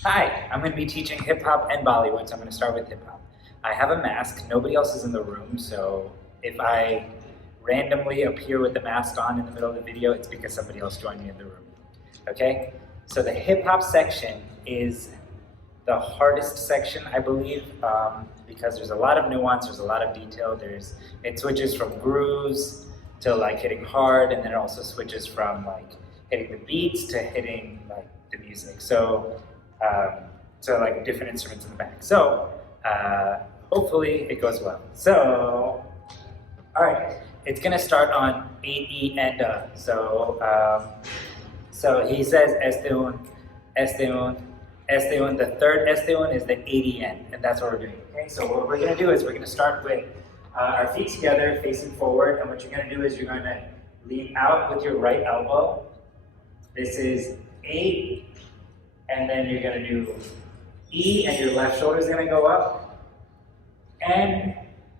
Hi, I'm going to be teaching hip hop and Bollywood, so I'm going to start with hip hop. I have a mask. Nobody else is in the room, so if I randomly appear with the mask on in the middle of the video, it's because somebody else joined me in the room. Okay? So the hip hop section is the hardest section, I believe, because there's a lot of nuance, there's a lot of detail. It switches from grooves to like hitting hard, and then it also switches from like hitting the beats to hitting like the music. So like different instruments in the back. So hopefully it goes well. So, all right, it's gonna start on 8E and so he says este un, este un, este un. The third este un is the 80 end, and that's what we're doing. Okay, so what we're gonna do is we're gonna start with our feet together, facing forward, and what you're gonna do is you're gonna lean out with your right elbow. This is 8. And then you're going to do E, and your left shoulder is going to go up. And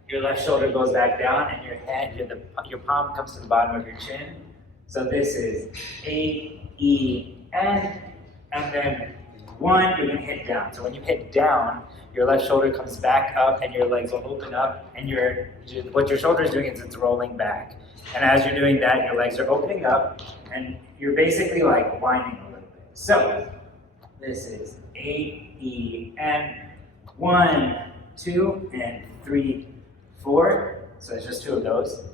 your left shoulder goes back down, and your palm comes to the bottom of your chin. So this is A, E, and then 1, you're going to hit down. So when you hit down, your left shoulder comes back up, and your legs will open up, and what your shoulder is doing is it's rolling back. And as you're doing that, your legs are opening up, and you're basically like winding a little bit. So this is 8, E, and 1, 2, and 3, 4. So it's just 2 of those.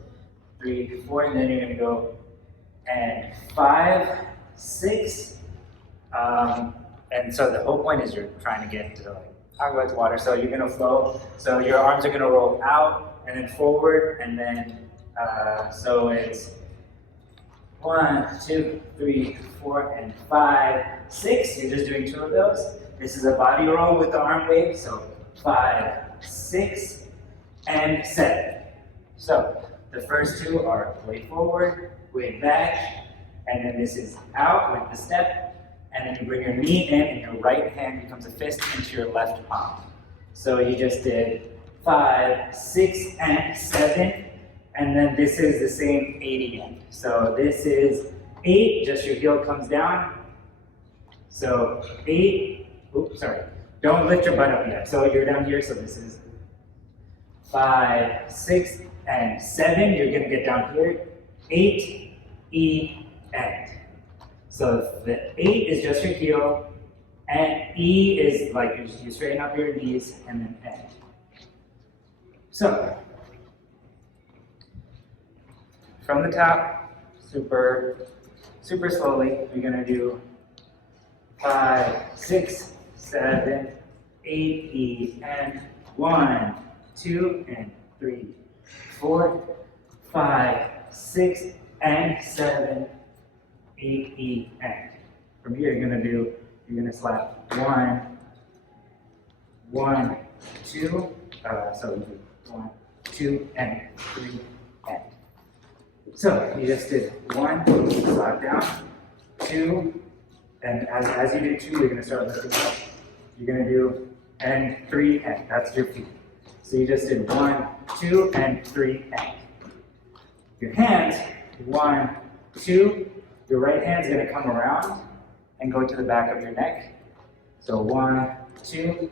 3, 4, and then you're going to go and 5, 6. And so the whole point is you're trying to get to like Hogwarts water. So you're going to flow. So your arms are going to roll out and then forward, and then so it's 1, 2, 3, 4, and 5, 6. You're just doing 2 of those. This is a body roll with the arm wave. So 5, 6, and 7. So the first 2 are way forward, way back, and then this is out with the step, and then you bring your knee in, and your right hand becomes a fist into your left palm. So you just did 5, 6, and 7. And then this is the same 8 again. So this is 8, just your heel comes down. So 8, oops, sorry. Don't lift your butt up yet. So you're down here, so this is 5, 6, and 7. You're gonna get down here. 8, E, and. So the 8 is just your heel, and E is like you straighten up your knees, and then end. So, from the top, super slowly, you're gonna do 5, 6, 7, 8, E, and 1, 2, and 3, 4, 5, 6, and 7, 8, E, and. From here, you're gonna slap 1, 1, 2, so you do 1, 2, and 3, and. So you just did 1, slap down, 2, and as you do 2, you're going to start lifting up. You're going to do and 3, and that's your feet. So you just did 1, 2, and 3, and. Your hands, 1, 2. Your right hand's going to come around and go to the back of your neck. So 1, 2,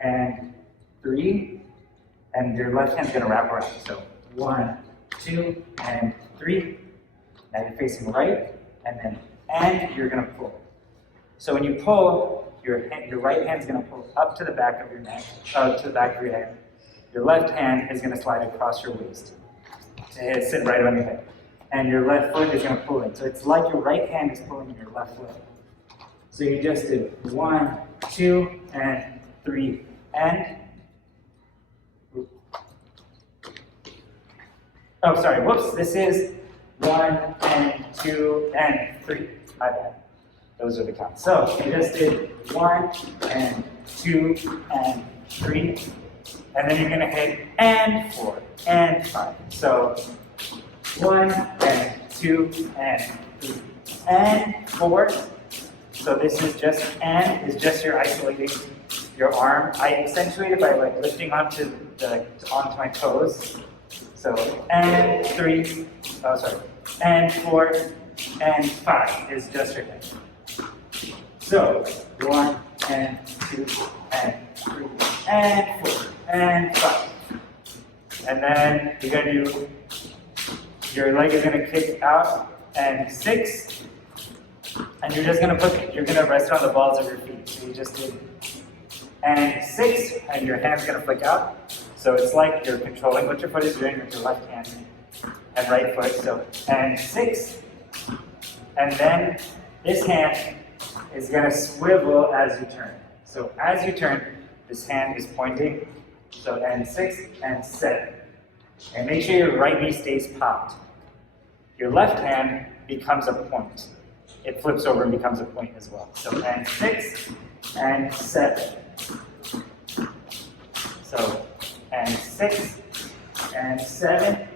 and 3, and your left hand's going to wrap around. So 1, 2, and 3. Now you're facing right, and you're going to pull. So when you pull, your right hand's going to pull up to the back of your neck, to the back of your head. Your left hand is going to slide across your waist to sit right on your head. And your left foot is going to pull in. So it's like your right hand is pulling in your left foot. So you just did 1, 2, and 3, and. Oh, sorry, whoops. This is 1, and 2, and 3. My bad. Those are the counts. So you just did 1, and 2, and 3. And then you're going to hit and 4, and 5. So 1, and 2, and 3, and 4. So this is just your isolating your arm. I accentuate it by like lifting onto my toes. So and 3, and 4, and 5 is just your head. So 1 and 2 and 3 and 4 and 5. And then you're gonna do, your leg is gonna kick out and 6. And you're just gonna rest on the balls of your feet. So you just did and 6, and your hand's gonna flick out. So it's like you're controlling what your foot is doing with your left hand and right foot. So and 6, and then this hand is gonna swivel as you turn. So as you turn, this hand is pointing. So and 6 and 7. And make sure your right knee stays popped. Your left hand becomes a point. It flips over and becomes a point as well. So and 6 and 7. So and 6 and 7.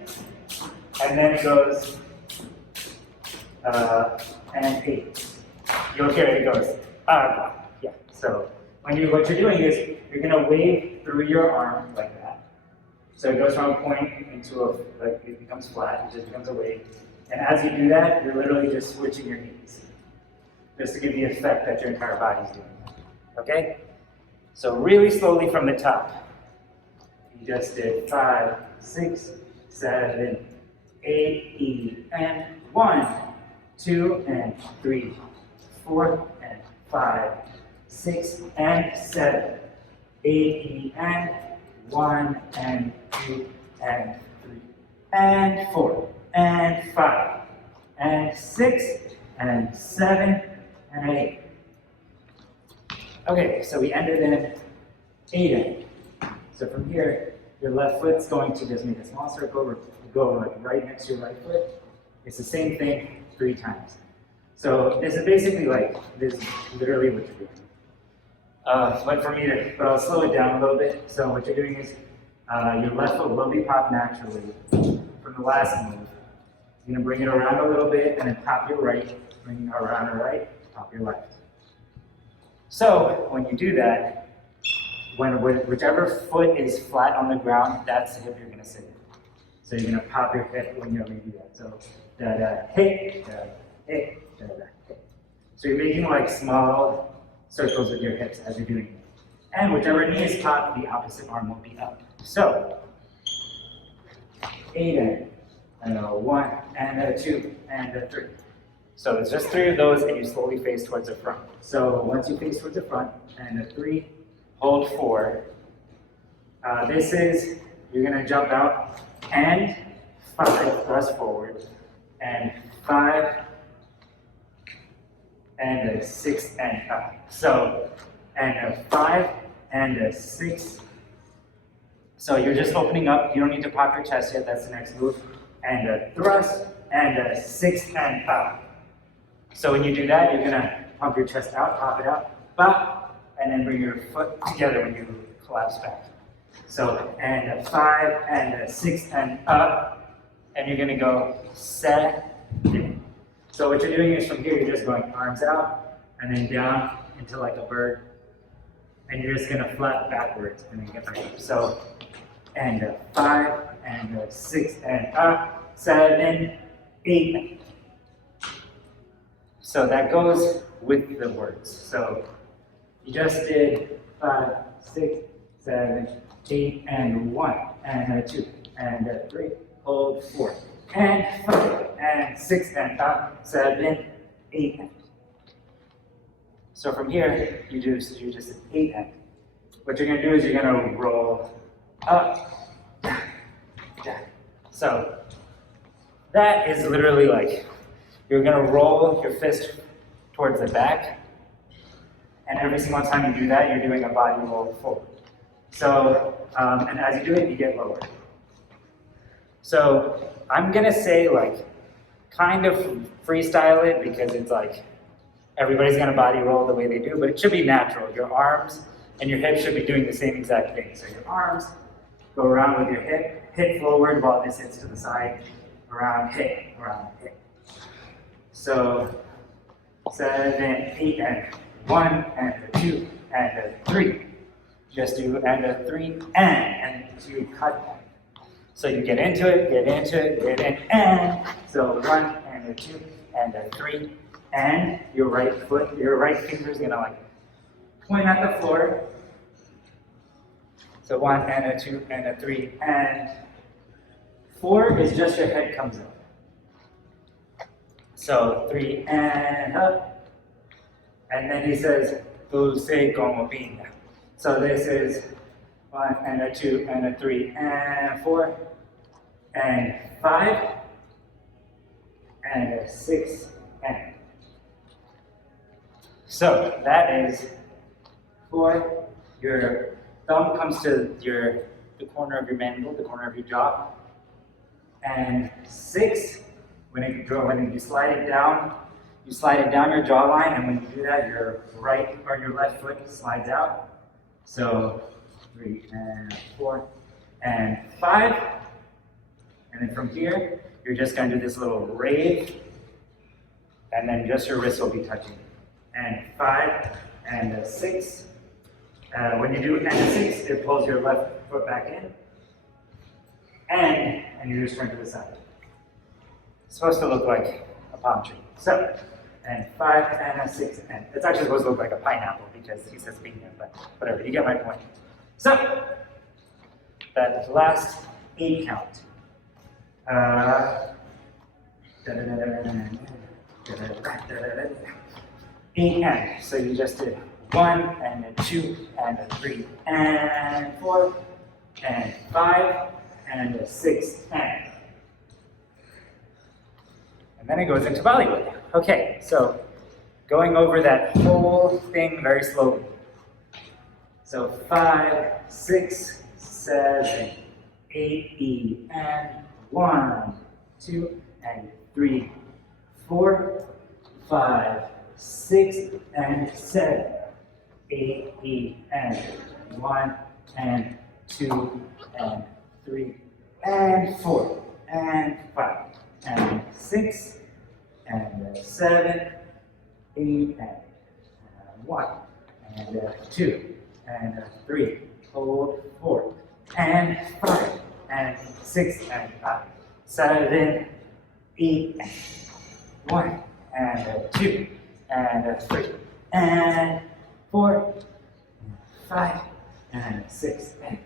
And then it goes and 8. You'll hear it goes yeah. So what you're doing is you're gonna wave through your arm like that. So it goes from a point into it becomes flat. It just becomes a wave. And as you do that, you're literally just switching your knees, just to give the effect that your entire body's doing. Okay? So really slowly from the top. You just did 5, 6, 7, 8, and 1, 2, and 3, 4, and 5, 6, and 7, 8, and 1, and 2, and 3, and 4, and 5, and 6, and 7, and 8. Okay, so we ended in 8. So from here, your left foot's going to just make a small circle, go like right next to your right foot. It's the same thing 3 times. So this is basically this is literally what you're doing. But I'll slow it down a little bit. So what you're doing is your left foot will be popped naturally from the last move. You're gonna bring it around a little bit and then pop your right, bring it around the right, pop your left. So when you do that, whichever foot is flat on the ground, that's the hip you're gonna sit in. So you're gonna pop your hip when you do that. So hip, hip, hip. So you're making like small circles with your hips as you're doing it. And whichever knee is popped, the opposite arm will be up. So 8 and 1 and 2 and 3. So it's just 3 of those, and you slowly face towards the front. So once you face towards the front, and 3, hold 4. This is, you're gonna jump out, and 5, thrust forward, and 5, and 6, and up. So, and 5, and 6. So you're just opening up, you don't need to pop your chest yet, that's the next move. And a thrust, and 6, and up. So when you do that, you're gonna pump your chest out, pop it out, pop, and then bring your foot together when you collapse back. So, and 5, and 6, and up, and you're gonna go 7. So what you're doing is from here, you're just going arms out, and then down into like a bird, and you're just gonna flap backwards, and then get back up. So, and 5, and 6, and up, 7, 8. So that goes with the words. So you just did 5, 6, 7, 8, and 1, and 2, and 3, hold 4, and 5, and 6, and up, 7, 8. So from here, you just 8. What you're gonna do is you're gonna roll up, down, down. So that is literally like, you're gonna roll your fist towards the back, and every single time you do that, you're doing a body roll forward. So, and as you do it, you get lower. So I'm gonna say kind of freestyle it because it's everybody's gonna body roll the way they do, but it should be natural. Your arms and your hips should be doing the same exact thing. So your arms go around with your hip forward while this hits to the side, around hip. So 7, 8, and 1, and 2, and 3. Just do and 3, and 2, cut. So you get into it, get in, and. So 1, and 2, and 3, and your right foot, your right finger is gonna like point at the floor. So 1 and a 2 and a 3 and 4 is just your head comes up. So 3 and up. And then he says, dulce como piña. So this is 1 and a 2 and a 3 and 4 and 5 and a 6 and. So that is 4. Your thumb comes to the corner of your mandible, the corner of your jaw. And 6, when you slide it down your jawline, and when you do that, your right or your left foot slides out. So 3 and 4 and 5. And then from here, you're just going to do this little rave, and then just your wrists will be touching. And 5 and a 6. When you do and a 6, it pulls your left foot back in, and you just turn to the side. It's supposed to look like a palm tree. So, and 5 and a 6 and. It's actually supposed to look like a pineapple because he says piña, but whatever, you get my point. So, that last 8 count. 8 and. So you just did 1 and a 2 and a 3 and 4 and 5 and a 6 and. And then it goes into Bollywood. Okay, so going over that whole thing very slowly. So 5, 6, 7, 8, E and 1, 2 and 3, 4, 5, 6 and 7, 8, E and 1 and 2 and 3 and 4 and 5 and 6 and 7, 8 and 1 and 2 and 3, hold 4 and 5 and 6 and 7, 8 and 1 and 2 and 3 and 4 and 5 and 6 and